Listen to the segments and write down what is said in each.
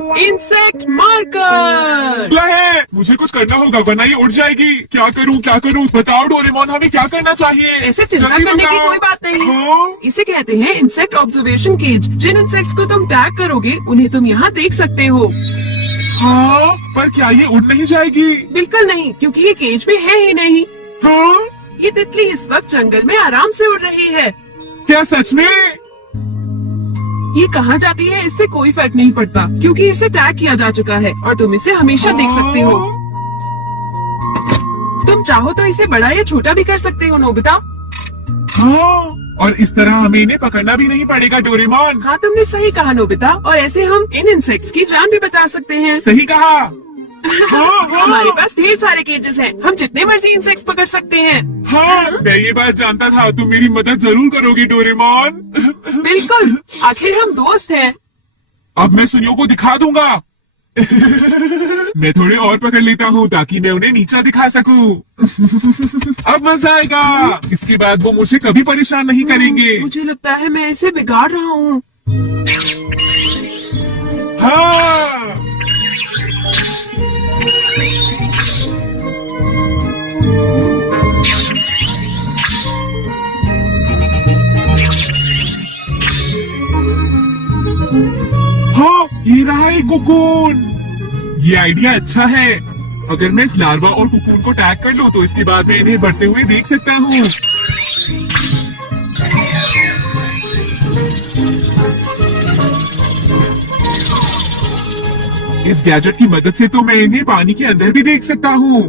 Insect marker. क्या है? मुझे कुछ करना होगा वरना ये उड़ जाएगी। क्या करूं बताओ डोरेमोन, हमें क्या करना चाहिए? ऐसे चिंता जल्दी करने की बताओ। कोई बात नहीं। हाँ? इसे कहते हैं इंसेक्ट ऑब्जर्वेशन केज। जिन इंसेक्ट्स को तुम टैग करोगे उन्हें तुम यहाँ देख सकते हो। हाँ, पर क्या ये उड़ नहीं जाएगी? बिल्कुल नहीं, क्योंकि ये केज में है ही नहीं। हाँ? ये तितली इस वक्त जंगल में आराम से उड़ रही है। क्या सच में? ये कहाँ जाती है इससे कोई फर्क नहीं पड़ता, क्योंकि इसे टैग किया जा चुका है और तुम इसे हमेशा देख सकते हो। तुम चाहो तो इसे बड़ा या छोटा भी कर सकते हो नोबिता। हाँ, और इस तरह हमें इन्हें पकड़ना भी नहीं पड़ेगा डोरेमोन। हाँ, तुमने सही कहा नोबिता, और ऐसे हम इन इंसेक्ट्स की जान भी बचा सकते हैं। सही कहा। हाँ, हमारे पास ढेर सारे केजेस हैं, हम जितने मर्जी इंसेक्ट्स पकड़ सकते हैं। हाँ, मैं ये बात जानता था, तुम मेरी मदद जरूर करोगे डोरेमोन। बिल्कुल, आखिर हम दोस्त हैं। अब मैं सुनियो को दिखा दूंगा। मैं थोड़े और पकड़ लेता हूँ ताकि मैं उन्हें नीचा दिखा सकूं। अब मजा आएगा। इसके बाद वो मुझे कभी परेशान नहीं करेंगे। मुझे लगता है मैं इसे बिगाड़ रहा हूँ। हाँ। हाँ, ये रहा एक कोकून। ये आइडिया अच्छा है। अगर मैं इस लार्वा और कोकून को टैग कर लूं तो इसके बाद मैं इन्हें बढ़ते हुए देख सकता हूँ। इस गैजेट की मदद से तो मैं इन्हें पानी के अंदर भी देख सकता हूँ।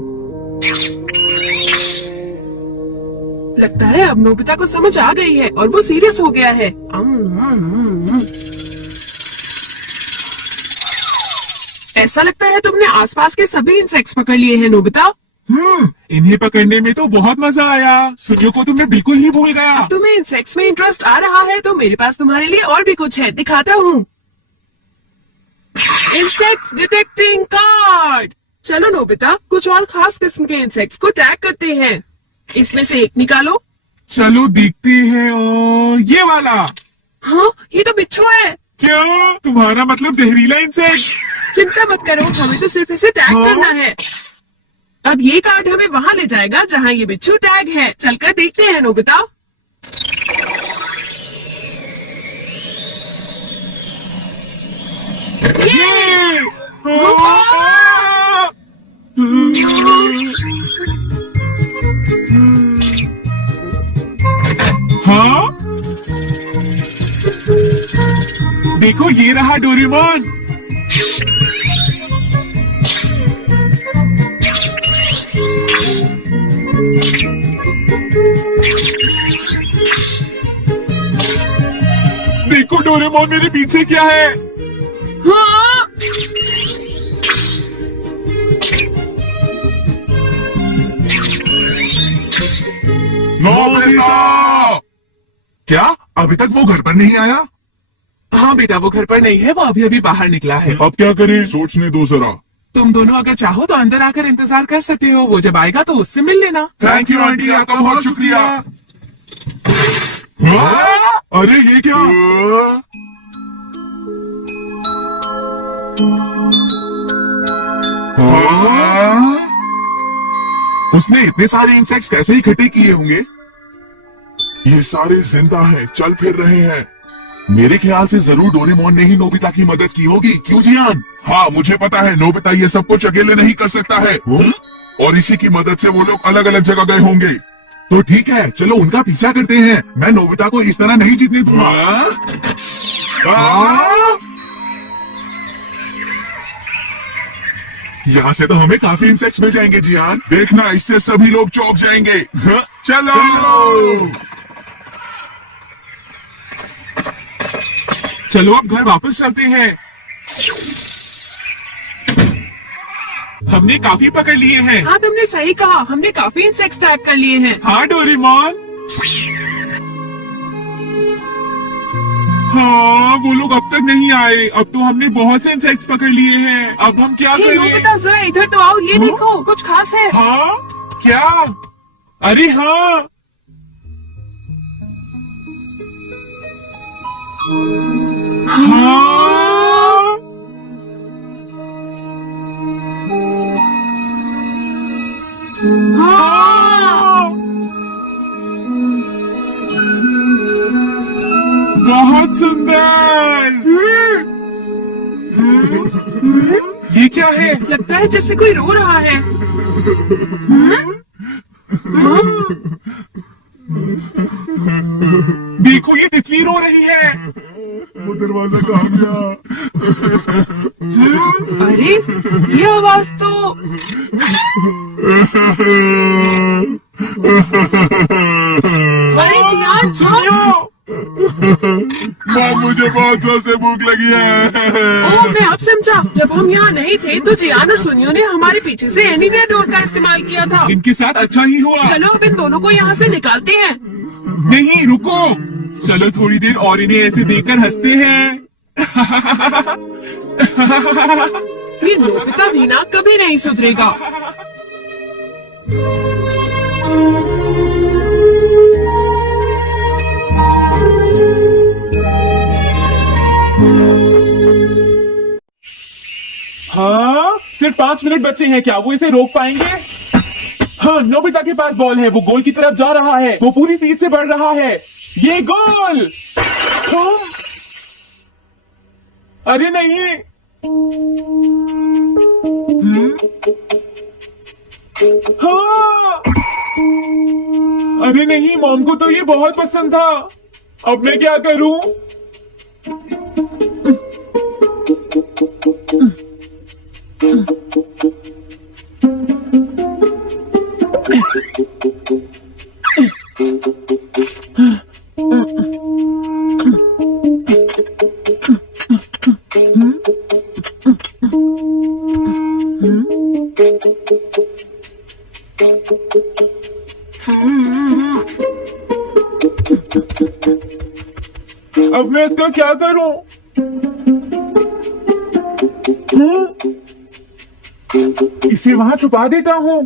लगता है अब नोबिता को समझ आ गई है और वो सीरियस हो गया है। ऐसा लगता है तुमने आसपास के सभी इंसेक्ट्स पकड़ लिए हैं नोबिता। इन्हें पकड़ने में तो बहुत मजा आया। सुनियो को तो मैं बिल्कुल ही भूल गया। तुम्हें इंसेक्ट्स में इंटरेस्ट आ रहा है तो मेरे पास तुम्हारे लिए और भी कुछ है, दिखाता हूँ। Insect detecting card. चलो नोबिता, कुछ और खास किस्म के इंसेक्ट्स को टैग करते हैं। इसमें से एक निकालो। चलो देखते हैं। और ये वाला। हाँ, ये तो बिच्छू है। क्या? तुम्हारा मतलब जहरीला इंसेक्ट? चिंता मत करो, हमें तो सिर्फ इसे टैग हाँ? करना है। अब ये कार्ड हमें वहाँ ले जाएगा जहाँ ये बिच्छू टैग है। चलकर देखते हैं नोबिता। ये! हाँ? देखो, ये रहा डोरेमोन। देखो डोरेमोन, मेरे पीछे क्या है? हाँ? नोबिता! क्या अभी तक वो घर पर नहीं आया? हाँ बेटा, वो घर पर नहीं है, वो अभी अभी बाहर निकला है। अब क्या करें? सोचने दो जरा। तुम दोनों अगर चाहो तो अंदर आकर इंतजार कर सकते हो। वो जब आएगा तो उससे मिल लेना। थैंक यू आंटी, आपका बहुत शुक्रिया। हाँ? अरे ये क्या? हाँ? उसने इतने सारे इंसेक्ट्स कैसे इकट्ठे किए होंगे? ये सारे जिंदा हैं, चल फिर रहे हैं। मेरे ख्याल से जरूर डोरेमोन ने ही नोबिता की मदद की होगी। क्यों जियान? हाँ, मुझे पता है नोबिता ये सब कुछ अकेले नहीं कर सकता है। और इसी की मदद से वो लोग अलग अलग जगह गए होंगे। तो ठीक है, चलो उनका पीछा करते हैं। मैं नोबिता को इस तरह नहीं जीतने दूंगा। यहाँ से तो हमें काफी इंसेक्ट्स मिल जाएंगे जियान। देखना, इससे सभी लोग चौंक जाएंगे। चलो चलो अब घर वापस चलते हैं। हमने काफी पकड़ लिए हैं। हाँ, तुमने सही कहा, हमने काफी इंसेक्ट्स टैग कर लिए हैं। हाँ डोरेमोन। हाँ, वो लोग अब तक नहीं आए। अब तो हमने बहुत से इंसेक्ट्स पकड़ लिए हैं। अब हम क्या हे करें? नोबिता, जरा इधर तो आओ, ये देखो, कुछ खास है। हाँ? क्या? अरे हाँ। हाँ? ये क्या है? लगता है जैसे कोई रो रहा है। देखो ये तितली रो रही है। वो दरवाजा कहाँ गया? अरे ये आवाज तो अरे जियान सुनियो, माँ, मुझे बहुत जोर से भूख लगी है। ओ मैं अब समझा, जब हम यहाँ नहीं थे तो जियान और सुनियो ने हमारे पीछे से एनीवेयर डोर का इस्तेमाल किया था। इनके साथ अच्छा ही हुआ। चलो अब इन दोनों को यहाँ से निकालते हैं। नहीं रुको, चलो थोड़ी देर और इन्हें ऐसे देखकर हंसते हैं। ये नोबिता भी ना कभी नहीं सुधरेगा। हाँ, सिर्फ 5 मिनट बचे हैं, क्या वो इसे रोक पाएंगे? हाँ, नोबिता के पास बॉल है, वो गोल की तरफ जा रहा है, वो पूरी स्पीड से बढ़ रहा है। ये गोल! हाँ? अरे नहीं! हाँ! अरे नहीं, मॉम को तो ये बहुत पसंद था। अब मैं क्या करूं? अब मैं इसका क्या करूं? इसे वहां छुपा देता हूं।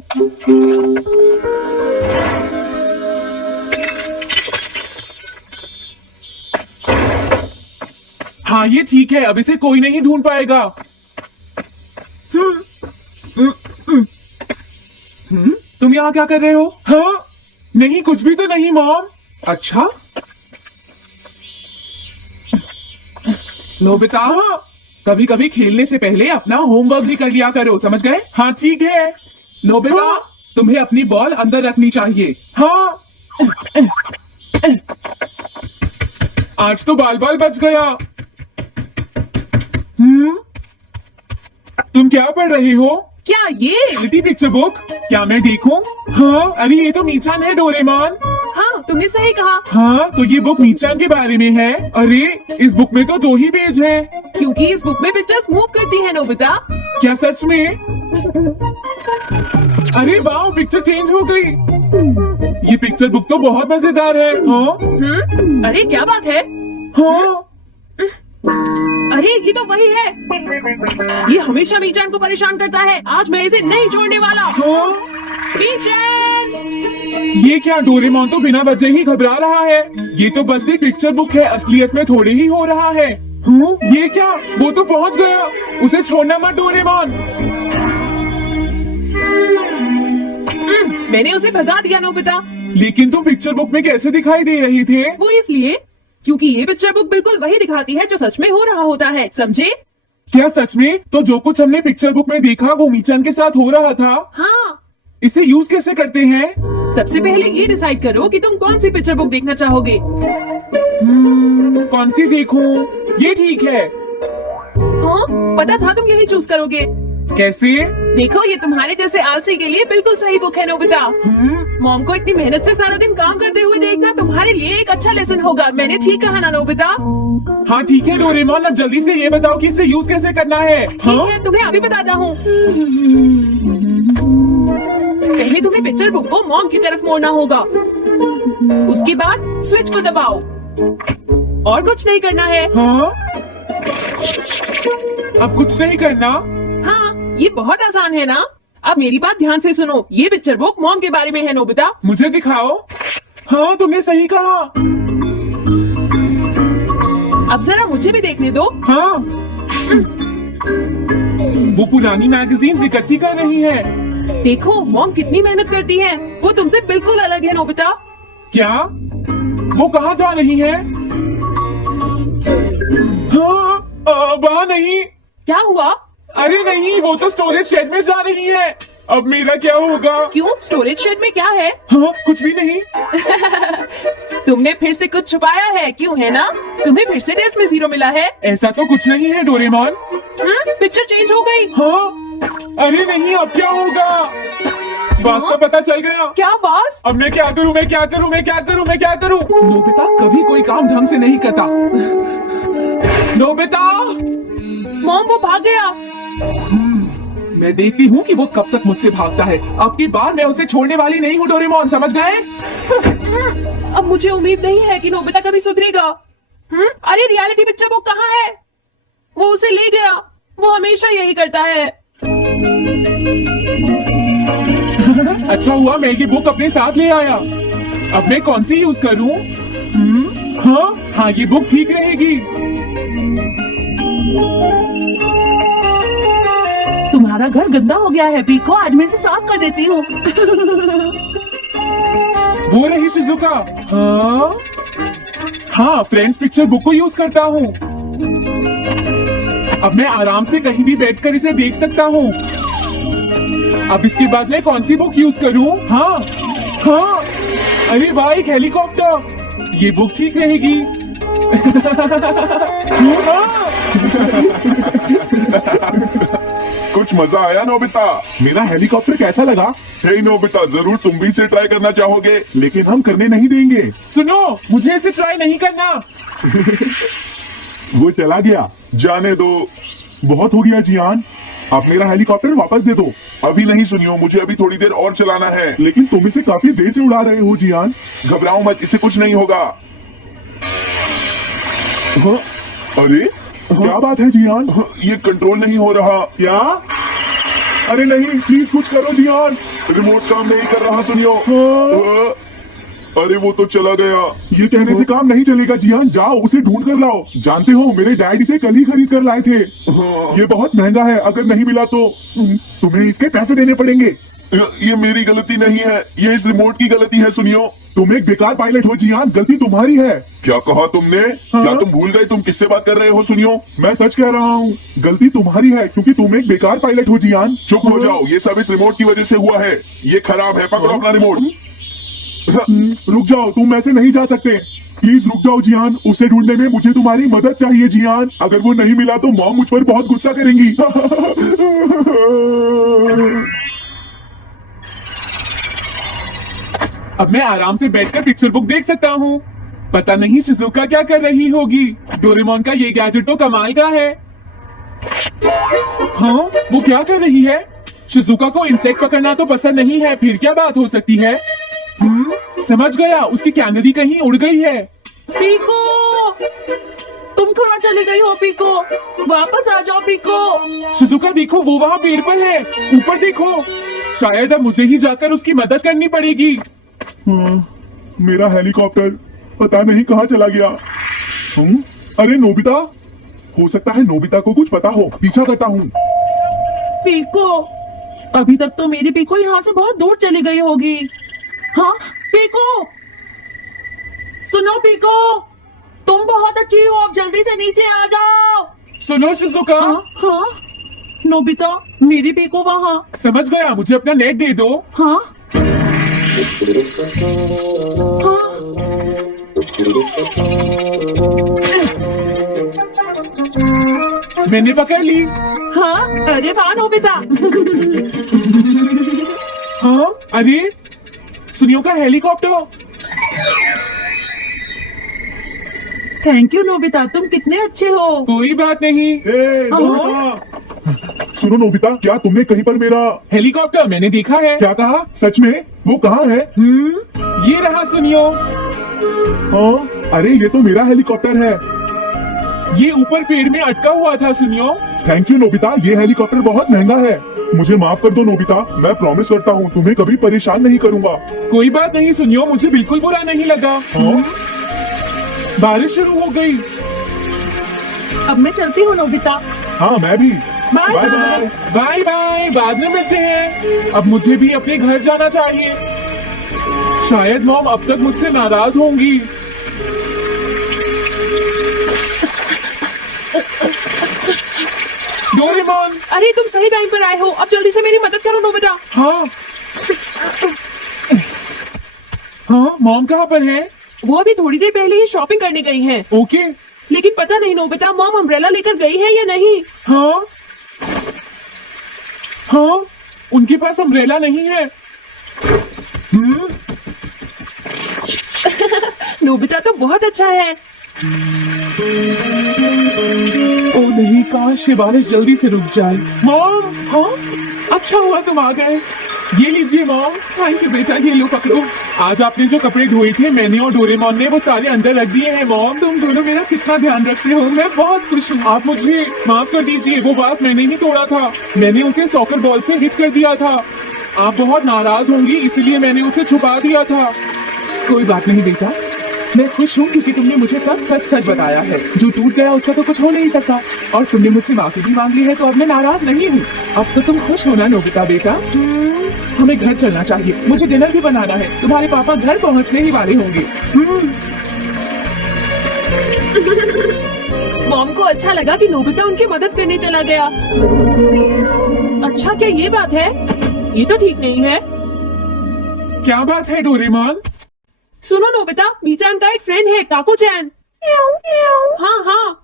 हाँ ये ठीक है, अब इसे कोई नहीं ढूंढ पाएगा। तुम यहाँ क्या कर रहे हो? हाँ नहीं, कुछ भी तो नहीं मॉम। अच्छा नोबिता, कभी कभी खेलने से पहले अपना होमवर्क भी कर लिया करो, समझ गए? हाँ ठीक है। नोबिता, तुम्हें अपनी बॉल अंदर रखनी चाहिए। हाँ। आज तो बाल बाल बच गया। तुम क्या पढ़ रही हो? क्या ये? Little picture book? क्या मैं देखूं? हाँ, अरे ये तो मीचान है, डोरेमोन। हाँ तुमने सही कहा। हाँ, तो ये बुक मीचान के बारे में है। अरे इस बुक में तो 2 ही पेज हैं। क्योंकि इस बुक में पिक्चर्स मूव करती है नोबिता। क्या सच में? अरे वाह, पिक्चर चेंज हो गई। ये पिक्चर बुक तो बहुत मजेदार है। हाँ अरे क्या बात है? हाँ। अरे ये तो वही है, ये हमेशा मीचान को परेशान करता है। आज मैं इसे नहीं छोड़ने वाला। हाँ? मीचान! ये क्या, डोरेमोन तो बिना वजह ही घबरा रहा है। ये तो बस एक पिक्चर बुक है, असलियत में थोड़े ही हो रहा है। ये क्या, वो तो पहुंच गया। उसे छोड़ना मत डोरेमोन। मैंने उसे भगा दिया नोबिता। लेकिन तुम पिक्चर बुक में कैसे दिखाई दे रही थे? वो इसलिए क्योंकि ये पिक्चर बुक बिल्कुल वही दिखाती है जो सच में हो रहा होता है, समझे? क्या सच में? तो जो कुछ हमने पिक्चर बुक में देखा वो मीचान के साथ हो रहा था। हाँ। इसे यूज कैसे करते हैं? सबसे पहले ये डिसाइड करो कि तुम कौन सी पिक्चर बुक देखना चाहोगे। कौन सी देखूं? ये ठीक है। हाँ पता था तुम यही चूज करोगे। कैसे? देखो ये तुम्हारे जैसे आलसी के लिए बिल्कुल सही बुक है नोबिता। मॉम को इतनी मेहनत से सारा दिन काम करते हुए देखना तुम्हारे लिए एक अच्छा लेसन होगा। मैंने ठीक कहा ना नोबिता? हाँ ठीक है डोरेमोन, अब जल्दी से ये बताओ कि इसे यूज कैसे करना है। ठीक है, तुम्हें अभी बताता हूँ। पहले तुम्हें पिक्चर बुक को मॉम की तरफ मोड़ना होगा। उसके बाद स्विच को दबाओ और कुछ नहीं करना है। हाँ? अब कुछ नहीं करना? हाँ ये बहुत आसान है ना। अब मेरी बात ध्यान से सुनो, ये पिक्चर बुक मॉम के बारे में है नोबिता। मुझे दिखाओ। हाँ तुमने सही कहा। अब जरा मुझे भी देखने दो। हाँ। वो पुरानी मैगजीन इकट्ठी कर रही है। देखो मॉम कितनी मेहनत करती है, वो तुमसे बिल्कुल अलग है नोबिता। क्या? वो कहाँ जा रही है? हाँ, वहाँ नहीं। क्या हुआ? अरे नहीं, वो तो स्टोरेज शेड में जा रही है। अब मेरा क्या होगा? क्यों, स्टोरेज शेड में क्या है? हाँ, कुछ भी नहीं। तुमने फिर से कुछ छुपाया है, क्यों है ना? तुम्हें फिर से टेस्ट में 0 मिला है। ऐसा तो कुछ नहीं है डोरेमोन। पिक्चर चेंज हो गई। हाँ, अरे नहीं, अब क्या होगा? वास का पता चल गया। क्या वास? अब मैं क्या करूं, मैं क्या करूं, मैं क्या करूं, मैं क्या करूं? नोबिता कभी कोई काम ढंग से नहीं करता। नोबिता! मॉम, वो भाग गया। मैं देखती हूँ कि वो कब तक मुझसे भागता है। अब की बार मैं उसे छोड़ने वाली नहीं हूँ डोरेमोन, समझ गए? अब मुझे उम्मीद नहीं है कि नोबिता कभी सुधरेगा। अरे रियलिटी पिक्चर बुक कहाँ है? वो उसे ले गया। वो हमेशा यही करता है। अच्छा हुआ मैं ये बुक अपने साथ ले आया। अब मैं कौन सी यूज करूं? हाँ, ये बुक ठीक रहेगी। तुम्हारा घर गंदा हो गया है पीको, आज मैं इसे साफ कर देती हूँ। वो रही शिजुका। हाँ, फ्रेंड्स पिक्चर बुक को यूज करता हूँ। अब मैं आराम से कहीं भी बैठकर इसे देख सकता हूँ। अब इसके बाद मैं कौन सी बुक यूज करूँ? हाँ, अरे वाह, एक हेलीकॉप्टर। ये बुक ठीक रहेगी। कुछ मजा आया नोबिता? मेरा हेलीकॉप्टर कैसा लगा? हे नोबिता, जरूर तुम भी इसे ट्राई करना चाहोगे। लेकिन हम करने नहीं देंगे। सुनो, मुझे इसे ट्राई नहीं करना। वो चला गया। जाने दो। बहुत हो गया जियान, अब मेरा हेलीकॉप्टर वापस दे दो। अभी नहीं सुनियो, मुझे अभी थोड़ी देर और चलाना है। लेकिन तुम इसे काफी देर से उड़ा रहे हो जियान। घबराओ मत, इसे कुछ नहीं होगा। हाँ, अरे क्या बात है जियान? ये कंट्रोल नहीं हो रहा। क्या? अरे नहीं, प्लीज कुछ करो जियान। रिमोट काम नहीं कर रहा सुनियो। हाँ। अरे वो तो चला गया। ये कहने से काम नहीं चलेगा जियान, जाओ उसे ढूंढ कर लाओ। जानते हो मेरे डैड इसे कल ही खरीद कर लाए थे। हाँ। ये बहुत महंगा है, अगर नहीं मिला तो तुम्हें इसके पैसे देने पड़ेंगे। ये मेरी गलती नहीं है, ये इस रिमोट की गलती है सुनियो। तुम एक बेकार पायलट हो जियान, गलती तुम्हारी है। क्या कहा तुमने? हाँ। क्या तुम भूल गए तुम किससे बात कर रहे हो सुनियो? मैं सच कह रहा हूँ, गलती तुम्हारी है क्योंकि तुम एक बेकार पायलट हो जियान। चुप हो जाओ, ये सब इस रिमोट की वजह से हुआ है। ये खराब है, पकड़ो अपना रिमोट। रुक जाओ, तुम ऐसे नहीं जा सकते। प्लीज रुक जाओ जियान, उसे ढूंढने में मुझे तुम्हारी मदद चाहिए जियान। अगर वो नहीं मिला तो मॉम मुझ पर बहुत गुस्सा करेंगी। अब मैं आराम से बैठकर पिक्चर बुक देख सकता हूँ। पता नहीं शिजुका क्या कर रही होगी। डोरेमोन का ये गैजेट तो कमाल का है। हाँ, वो क्या कर रही है? शिजुका को इंसेक्ट पकड़ना तो पसंद नहीं है, फिर क्या बात हो सकती है? समझ गया, उसकी कैनरी कहीं उड़ गई है। पीको, तुम कहाँ चली गई हो पीको? वापस आ जाओ पीको। शिजुका देखो, वो वहाँ पेड़ पर है, ऊपर देखो। शायद अब मुझे ही जाकर उसकी मदद करनी पड़ेगी। मेरा हेलीकॉप्टर पता नहीं कहाँ चला गया। अरे नोबिता, हो सकता है नोबिता को कुछ पता हो, पीछा करता हूँ। पीको, अभी तक तो मेरी पीको यहाँ से बहुत दूर चली गई होगी। हाँ पीको, सुनो पीको, तुम बहुत अच्छी हो, अब जल्दी से नीचे आ जाओ। सुनो शिजुका। हाँ, नोबिता, मेरी पीको वहाँ। समझ गया, मुझे अपना नेट दे दो। हाँ, मैंने पकड़ ली। हाँ, अरे वाह नोबिता। हाँ, अरे सुनियो का हेलीकॉप्टर। थैंक यू नोबिता, तुम कितने अच्छे हो। कोई बात नहीं। नोबिता, सुनो नोबिता, क्या तुमने कहीं पर मेरा हेलीकॉप्टर मैंने देखा है। क्या कहा? सच में? वो कहाँ है? ये रहा सुनियो। हाँ, अरे ये तो मेरा हेलीकॉप्टर है। ये ऊपर पेड़ में अटका हुआ था सुनियो। थैंक यू नोबिता, ये हेलीकॉप्टर बहुत महंगा है। मुझे माफ कर दो नोबिता, मैं प्रॉमिस करता हूँ तुम्हें कभी परेशान नहीं करूंगा। कोई बात नहीं सुनियो, मुझे बिल्कुल बुरा नहीं लगा। हाँ? बारिश शुरू हो गई। अब मैं चलती हूँ नोबिता। हाँ, मैं भी। Bye bye bye. Bye. Bye bye, बाद में मिलते हैं। अब मुझे भी अपने घर जाना चाहिए। शायद मॉम अब तक मुझसे नाराज होंगी। डोरेमोन। अरे तुम सही टाइम पर आए हो, अब जल्दी से मेरी मदद करो नोबिता। हाँ हाँ, मॉम कहाँ पर है? वो अभी थोड़ी देर पहले ही शॉपिंग करने गई हैं। ओके। लेकिन पता नहीं नोबिता, मॉम अम्ब्रेला लेकर गई है या नहीं। हाँ हाँ, उनके पास अम्ब्रेला नहीं है। नोबिता तो बहुत अच्छा है। ओ नहीं, काश ये बारिश जल्दी से रुक जाए। मॉम, हाँ अच्छा हुआ तुम आ गए। ये लीजिए मॉम। थैंक यू बेटा, ये लो पकड़ो। आज आपने जो कपड़े धोए थे मैंने और डोरेमोन ने, वो सारे अंदर रख दिए हैं मॉम। तुम दोनों मेरा कितना ध्यान रखते हो, मैं बहुत खुश हूँ। आप मुझे माफ कर दीजिए, वो वास मैंने ही तोड़ा था। मैंने उसे सॉकर बॉल से हिट कर दिया था। आप बहुत नाराज होंगी इसलिए मैंने उसे छुपा दिया था। कोई बात नहीं बेटा, मैं खुश हूँ क्योंकि तुमने मुझे सब सच सच बताया है। जो टूट गया उसका तो कुछ हो नहीं सकता, और तुमने मुझसे माफी भी मांग ली है, तो अब मैं नाराज नहीं हूँ। अब तो तुम खुश होना नोबिता बेटा। हमें घर चलना चाहिए, मुझे डिनर भी बनाना है। तुम्हारे पापा घर पहुँचने ही वाले होंगे। मॉम को अच्छा लगा कि नोबिता उनकी मदद करने चला गया। अच्छा, क्या ये बात है? ये तो ठीक नहीं है। क्या बात है डोरेमोन? सुनो नोबिता, मीचान का एक फ्रेंड है, काको चैन। हाँ हाँ,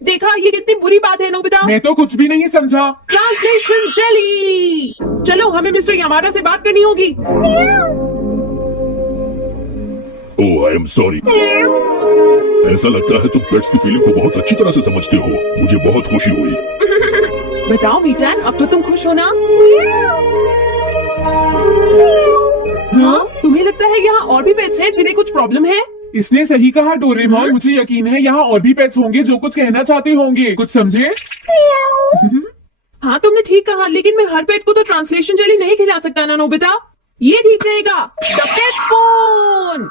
देखा ये कितनी बुरी बात है नोबिता। मैं तो कुछ भी नहीं समझा। ट्रांसलेशन चली। चलो, हमें मिस्टर यामाडा से बात करनी होगी। ओह, आई एम सॉरी। ऐसा लगता है तुम पेट्स की फीलिंग को बहुत अच्छी तरह से समझते हो। मुझे बहुत खुशी हुई। बताओ मीचान, अब तो तुम खुश हो ना? हाँ, तुम्हें लगता है यहाँ और भी पेट्स हैं जिन्हें कुछ प्रॉब्लम है? इसने सही कहा डोरेमोन, मुझे यकीन है यहाँ और भी पेट्स होंगे जो कुछ कहना चाहते होंगे। कुछ समझे? हाँ, तुमने ठीक कहा, लेकिन मैं हर पेट को तो ट्रांसलेशन जेली नहीं खिला सकता ना नोबिता। ये ठीक रहेगा। The pet phone.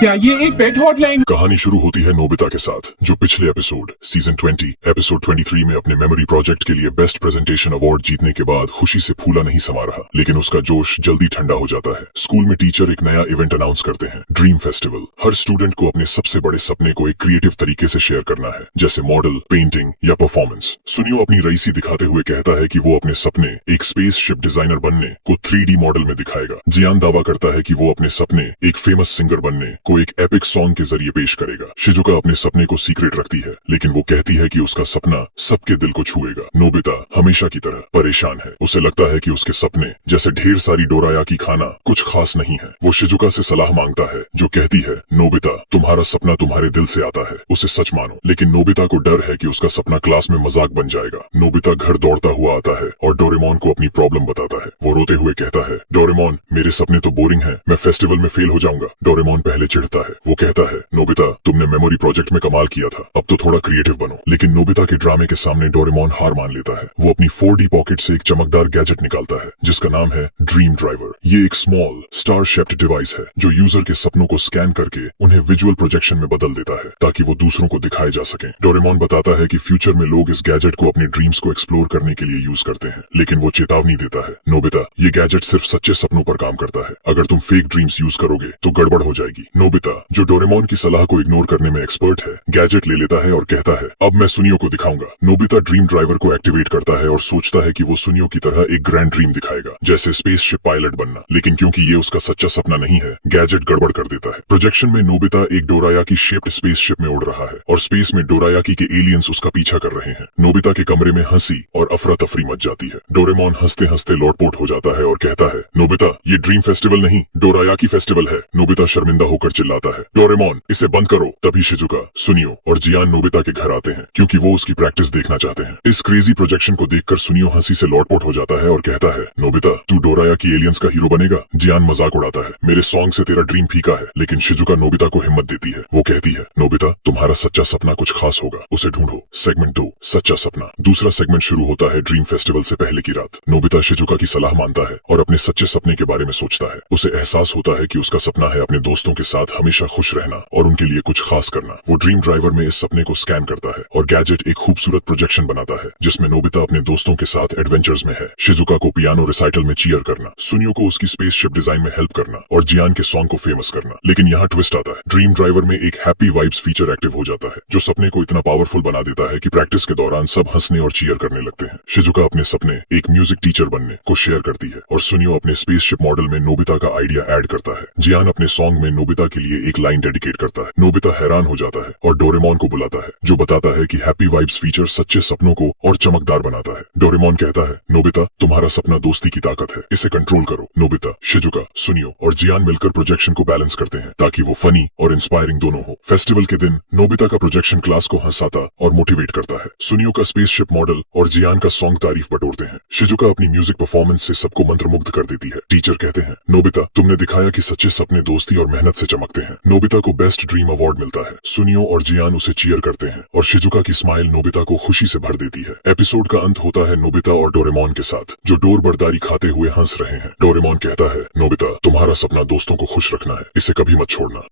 क्या ये एक पेट हॉटलाइन? कहानी शुरू होती है नोबिता के साथ, जो पिछले एपिसोड सीजन 20 एपिसोड 23 में अपने मेमोरी प्रोजेक्ट के लिए बेस्ट प्रेजेंटेशन अवार्ड जीतने के बाद खुशी से फूला नहीं समा रहा। लेकिन उसका जोश जल्दी ठंडा हो जाता है। स्कूल में टीचर एक नया इवेंट अनाउंस करते हैं, ड्रीम फेस्टिवल। हर स्टूडेंट को अपने सबसे बड़े सपने को एक क्रिएटिव तरीके से शेयर करना है, जैसे मॉडल, पेंटिंग या परफॉर्मेंस। सुनियो अपनी रईसी दिखाते हुए कहता है कि वो अपने सपने एक स्पेसशिप डिजाइनर बनने को 3D मॉडल में दिखाएगा। जियान दावा करता है कि वो अपने सपने एक फेमस सिंगर बनने को एक एपिक सॉन्ग के जरिए पेश करेगा। शिजुका अपने सपने को सीक्रेट रखती है, लेकिन वो कहती है कि उसका सपना सबके दिल को छुएगा। नोबिता हमेशा की तरह परेशान है। उसे लगता है कि उसके सपने जैसे ढेर सारी डोरायाकी खाना कुछ खास नहीं है। वो शिजुका से सलाह मांगता है, जो कहती है, नोबिता तुम्हारा सपना तुम्हारे दिल से आता है, उसे सच मानो। लेकिन नोबिता को डर है कि उसका सपना क्लास में मजाक बन जाएगा। नोबिता घर दौड़ता हुआ आता है और डोरेमोन को अपनी प्रॉब्लम बताता है। वो रोते हुए कहता है, डोरेमोन मेरे सपने तो बोरिंग है, मैं फेस्टिवल में फेल हो जाऊंगा। डोरेमोन पहले चिढ़ता है। वो कहता है, नोबिता तुमने मेमोरी प्रोजेक्ट में कमाल किया था, अब तो थोड़ा क्रिएटिव बनो। लेकिन नोबिता के ड्रामे के सामने डोरेमोन हार मान लेता है। वो अपनी 4D पॉकेट से एक चमकदार गैजेट निकालता है, जिसका नाम है ड्रीम ड्राइवर। ये एक स्मॉल स्टार शेप्ड डिवाइस है जो यूजर के सपनों को स्कैन करके उन्हें विजुअल प्रोजेक्शन में बदल देता है, ताकि वो दूसरों को दिखाए जा सके। डोरेमोन बताता है कि फ्यूचर में लोग इस गैजेट को अपने ड्रीम्स को एक्सप्लोर करने के लिए यूज करते हैं, लेकिन वो चेतावनी देता है, नोबिता ये गैजेट सिर्फ सच्चे सपनों पर काम करता है। अगर तुम फेक ड्रीम्स यूज करोगे तो गड़बड़ हो जाएगी। नोबिता, जो डोरेमोन की सलाह को इग्नोर करने में एक्सपर्ट है, गैजेट ले लेता है और कहता है, अब मैं सुनियो को दिखाऊंगा। नोबिता ड्रीम ड्राइवर को एक्टिवेट करता है और सोचता है कि वो सुनियो की तरह एक ग्रैंड ड्रीम दिखाएगा, जैसे स्पेसशिप पायलट बनना। लेकिन क्योंकि ये उसका सच्चा सपना नहीं है, गैजेट गड़बड़ कर देता है। प्रोजेक्शन में नोबिता एक डोरायाकी शेप्ड स्पेसशिप में उड़ रहा है और स्पेस में डोरायाकी के एलियंस उसका पीछा कर रहे हैं। नोबिता के कमरे में हंसी और अफरा तफरी मच जाती है। डोरेमोन हंसते हंसते लौटपोट हो जाता है और कहता है, नोबिता ये ड्रीम फेस्टिवल नहीं, डोरायाकी फेस्टिवल है। नोबिता शर्मिंदा होकर चिल्लाता है, डोरेमोन इसे बंद करो। तभी शिजुका, सुनियो और जियान नोबिता के घर आते हैं, क्योंकि वो उसकी प्रैक्टिस देखना चाहते हैं। इस क्रेजी प्रोजेक्शन को देखकर सुनियो हंसी से लौटपोट हो जाता है और कहता है, नोबिता तू डोरायाकी एलियंस का हीरो बनेगा। जियान मजाक उड़ाता है, मेरे सॉन्ग से तेरा ड्रीम फीका है। लेकिन शिजुका नोबिता को हिम्मत देती है। वो कहती है, नोबिता तुम्हारा सच्चा सपना कुछ खास होगा, उसे ढूंढो। सेगमेंट 2, सच्चा सपना। दूसरा सेगमेंट शुरू होता है ड्रीम फेस्टिवल से पहले की रात। नोबिता शिजुका की सलाह मानता है और अपने सच्चे सपने के बारे में सोचता है। उसे एहसास होता है कि उसका सपना है अपने दोस्तों के साथ साथ हमेशा खुश रहना और उनके लिए कुछ खास करना। वो ड्रीम ड्राइवर में इस सपने को स्कैन करता है और गैजेट एक खूबसूरत प्रोजेक्शन बनाता है जिसमें नोबिता अपने दोस्तों के साथ एडवेंचर्स में है। शिजुका को पियानो रिसाइटल में चीयर करना, सुनियो को उसकी स्पेसशिप डिजाइन में हेल्प करना और जियान के सॉन्ग को फेमस करना। लेकिन यहाँ ट्विस्ट आता है। ड्रीम ड्राइवर में एक हैप्पी वाइब्स फीचर एक्टिव हो जाता है जो सपने को इतना पावरफुल बना देता है कि प्रैक्टिस के दौरान सब हंसने और चीयर करने लगते हैं। शिजुका अपने सपने एक म्यूजिक टीचर बनने को शेयर करती है और सुनियो अपने स्पेसशिप मॉडल में नोबिता का आइडिया ऐड करता है। जियान अपने सॉन्ग में नोबिता के लिए एक लाइन डेडिकेट करता है। नोबिता हैरान हो जाता है और डोरेमोन को बुलाता है जो बताता है कि हैप्पी वाइब्स फीचर सच्चे सपनों को और चमकदार बनाता है। डोरेमोन कहता है, नोबिता तुम्हारा सपना दोस्ती की ताकत है, इसे कंट्रोल करो। नोबिता, शिजुका, सुनियो और जियान मिलकर प्रोजेक्शन को बैलेंस करते हैं ताकि वो फनी और इंस्पायरिंग दोनों हो। फेस्टिवल के दिन नोबिता का प्रोजेक्शन क्लास को हंसाता और मोटिवेट करता है। सुनियो का स्पेसशिप मॉडल और जियान का सॉन्ग तारीफ बटोरते हैं। शिजुका अपनी म्यूजिक परफॉर्मेंस से सबको मंत्रमुग्ध कर देती है। टीचर कहते हैं, नोबिता तुमने दिखाया कि सच्चे सपने दोस्ती और मेहनत से चमकते हैं। नोबिता को बेस्ट ड्रीम अवार्ड मिलता है। सुनियो और जियान उसे चीयर करते हैं और शिजुका की स्माइल नोबिता को खुशी से भर देती है। एपिसोड का अंत होता है नोबिता और डोरेमोन के साथ जो डोर बर्दारी खाते हुए हंस रहे हैं। डोरेमोन कहता है, नोबिता तुम्हारा सपना दोस्तों को खुश रखना है, इसे कभी मत छोड़ना।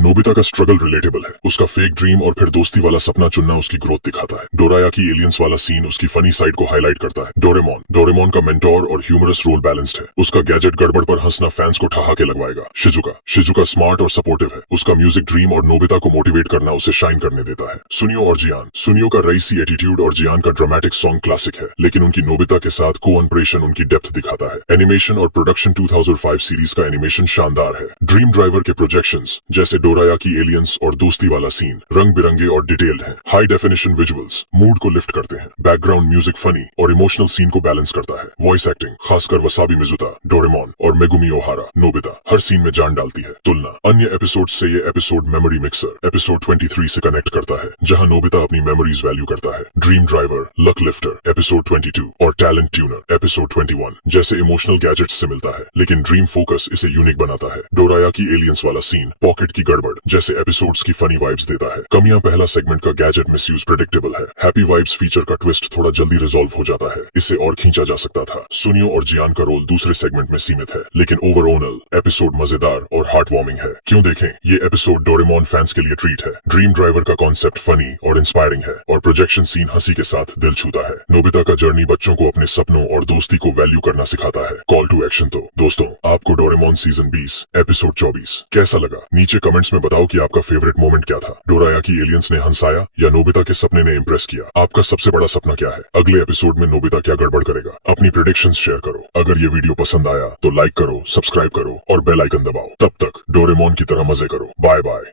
नोबिता का स्ट्रगल रिलेटेबल है। उसका फेक ड्रीम और फिर दोस्ती वाला सपना चुनना उसकी ग्रोथ दिखाता है। डोरायाकी एलियंस वाला सीन उसकी फनी साइड को हाईलाइट करता है। डोरेमोन का मेंटोर और ह्यूमरस रोल बैलेंस्ड है। उसका गैजेट गड़बड़ पर हंसना फैंस को ठहाके लगवाएगा। शिजुका स्मार्ट और सपोर्टिव है। उसका म्यूजिक ड्रीम और नोबिता को मोटिवेट करना उसे शाइन करने देता है। सुनियो का रईसी एटीट्यूड और जियान का ड्रामेटिक सॉन्ग क्लासिक है, लेकिन उनकी नोबिता के साथ कोऑपरेशन उनकी डेप्थ दिखाता है। एनिमेशन और प्रोडक्शन 2005 सीरीज का एनिमेशन शानदार है। ड्रीम ड्राइवर के प्रोजेक्शंस जैसे डोरायाकी एलियंस और दोस्ती वाला सीन रंग बिरंगे और डिटेल्ड हैं। हाई डेफिनेशन विजुअल्स मूड को लिफ्ट करते हैं। बैकग्राउंड म्यूजिक फनी और इमोशनल सीन को बैलेंस करता है। वॉइस एक्टिंग खासकर वसाबी मिजुता, डोरेमोन और मेगुमी ओहारा नोबिता हर सीन में जान डालती है। तुलना अन्य एपिसोड से ये एपिसोड मेमोरी मिक्सर एपिसोड 23 से कनेक्ट करता है जहां नोबिता अपनी मेमोरीज वैल्यू करता है। Dream driver, luck lifter episode 22 और टैलेंट ट्यूनर एपिसोड 21 जैसे इमोशनल गैजेट्स से मिलता है, लेकिन ड्रीम फोकस इसे यूनिक बनाता है। डोरायाकी एलियंस वाला सीन पॉकेट की गड़बड़ जैसे एपिसोड्स की फनी वाइब्स देता है। कमियां पहला सेगमेंट का गैजेट मिसयूज प्रेडिक्टेबल है। हैप्पी वाइब्स फीचर का ट्विस्ट थोड़ा जल्दी रिजॉल्व हो जाता है, इसे और खींचा जा सकता था। सुनियो और जियान का रोल दूसरे सेगमेंट में सीमित है, लेकिन ओवरऑल एपिसोड मजेदार और हार्ट वार्मिंग है। क्यों देखें, ये एपिसोड डोरेमोन फैंस के लिए ट्रीट है। ड्रीम ड्राइवर का कॉन्सेप्ट फनी और इंस्पायरिंग है और प्रोजेक्शन सीन हंसी के साथ दिल छूता है। नोबिता का जर्नी बच्चों को अपने सपनों और दोस्ती को वैल्यू करना सिखाता है। कॉल टू एक्शन तो दोस्तों, आपको डोरेमोन सीजन 20 एपिसोड 24 कैसा लगा? नीचे कमेंट्स में बताओ कि आपका फेवरेट मोमेंट क्या था। डोरायाकी एलियंस ने हंसाया या नोबिता के सपने ने इम्प्रेस किया? आपका सबसे बड़ा सपना क्या है? अगले एपिसोड में नोबिता क्या गड़बड़ करेगा? अपनी प्रेडिक्शंस शेयर करो। अगर ये वीडियो पसंद आया तो लाइक करो, सब्सक्राइब करो और बेल आइकन दबाओ। तब तक डोरेमोन की तरह मजे करो। Bye bye.